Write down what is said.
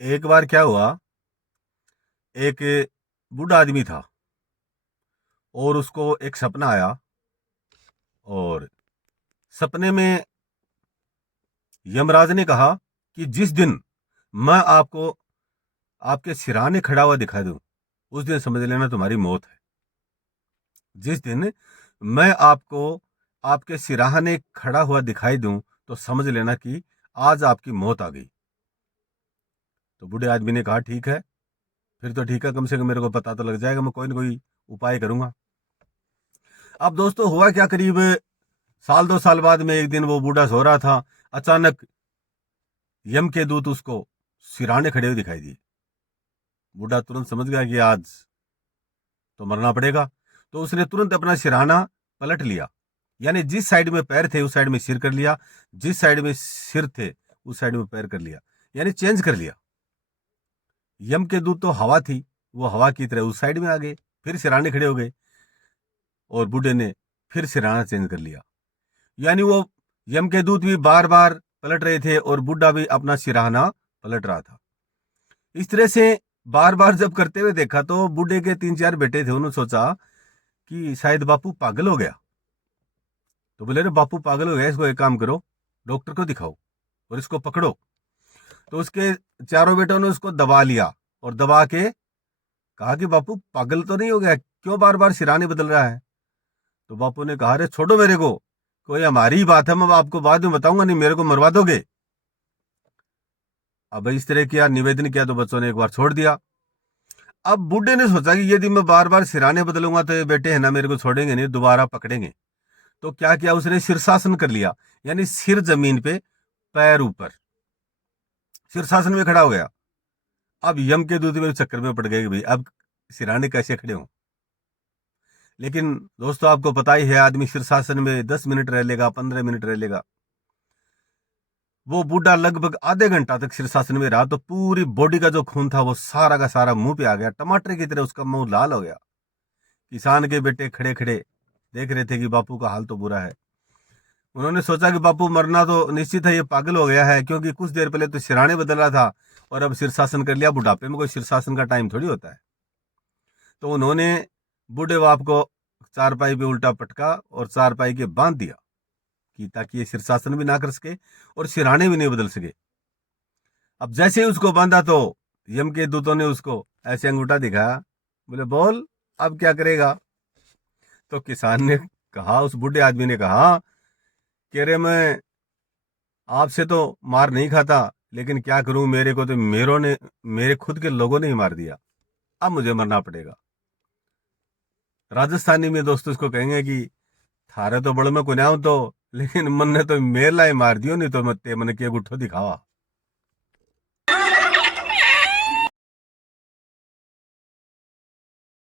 एक बार क्या हुआ। एक बूढ़ा आदमी था और उसको एक सपना आया। और सपने में यमराज ने कहा कि जिस दिन मैं आपको आपके सिरहाने खड़ा हुआ दिखा दूं, उस दिन समझ लेना तुम्हारी मौत है। जिस दिन मैं आपको आपके सिरहाने खड़ा हुआ दिखाई दूं, तो समझ लेना कि आज आपकी मौत आ गई। तो बूढ़े आदमी ने कहा ठीक है, फिर तो ठीक है, कम से कम मेरे को पता तो लग जाएगा, मैं कोई ना कोई उपाय करूंगा। अब दोस्तों हुआ क्या, करीब साल 2 साल बाद में एक दिन वो बूढ़ा सो रहा था। अचानक यम के दूत उसको सिरहाने खड़े हुए दिखाई दिए। बूढ़ा तुरंत समझ गया कि आज तो मरना पड़ेगा। तो उसने तुरंत अपना सिरहाना पलट लिया, यानी जिस साइड में पैर थे उस साइड में सिर कर लिया, जिस साइड में सिर थे उस साइड में पैर कर लिया, यानी चेंज कर लिया। यम के दूत तो हवा थी, वो हवा की तरह उस साइड में आ गए, फिर सिरहाने खड़े हो गए। और बूढ़े ने फिर सिरहाना चेंज कर लिया, यानी वो यम के दूत भी बार बार पलट रहे थे और बूढ़ा भी अपना सिरहाना पलट रहा था। इस तरह से बार बार जब करते हुए देखा तो बूढ़े के 3 4 बेटे थे, उन्होंने सोचा कि शायद बापू पागल हो गया। तो बोले रे बापू पागल हो गया, इसको एक काम करो, डॉक्टर को दिखाओ और इसको पकड़ो। तो उसके चारों बेटों ने उसको दबा लिया और दबा के कहा कि बापू पागल तो नहीं हो गया, क्यों बार बार सिरहाने बदल रहा है। तो बापू ने कहा रे छोड़ो मेरे को, कोई हमारी ही बात है, मैं आपको बाद में बताऊंगा, नहीं मेरे को मरवा दोगे। अब इस तरह किया, निवेदन किया, तो बच्चों ने एक बार छोड़ दिया। अब बूढ़े ने सोचा कि यदि मैं बार बार सिरहाने बदलूंगा तो ये बेटे है ना मेरे को छोड़ेंगे नहीं, दोबारा पकड़ेंगे। तो क्या किया उसने, शीर्षासन कर लिया, यानी सिर जमीन पे पैर ऊपर, शीर्षासन में खड़ा हो गया। अब यम के दूत में चक्कर में पड़ गए कि भाई अब सिरहाने कैसे खड़े हों। लेकिन दोस्तों आपको पता ही है, आदमी शीर्षासन में 10 मिनट रह लेगा, 15 मिनट रह लेगा। वो बूढ़ा लगभग आधे घंटा तक शीर्षासन में रहा, तो पूरी बॉडी का जो खून था वो सारा का सारा मुंह पे आ गया, टमाटर की तरह उसका मुंह लाल हो गया। किसान के बेटे खड़े खड़े देख रहे थे कि बापू का हाल तो बुरा है। उन्होंने सोचा कि बापू मरना तो निश्चित है, ये पागल हो गया है, क्योंकि कुछ देर पहले तो सिरहाने बदल रहा था और अब शीर्षासन कर लिया। बुढ़ापे में कोई शीर्षासन का टाइम थोड़ी होता है। तो उन्होंने बूढ़े बाप को चारपाई पे उल्टा पटका और चारपाई के बांध दिया, कि ताकि ये शीर्षासन भी ना कर सके और सिरहाने भी नहीं बदल सके। अब जैसे ही उसको बांधा तो यम के दूतों ने उसको ऐसे अंगूठा दिखाया, बोले बोल अब क्या करेगा। तो किसान ने कहा, उस बूढ़े आदमी ने कहा कि अरे मैं आपसे तो मार नहीं खाता, लेकिन क्या करूं, मेरे को तो मेरे खुद के लोगों ने ही मार दिया, अब मुझे मरना पड़ेगा। राजस्थानी में दोस्तों इसको कहेंगे कि थारे तो बड़ में कुन्याऊ तो, लेकिन मन ने तो मेला ही मार दियो, नहीं तो मत मन के गुठो दिखावा।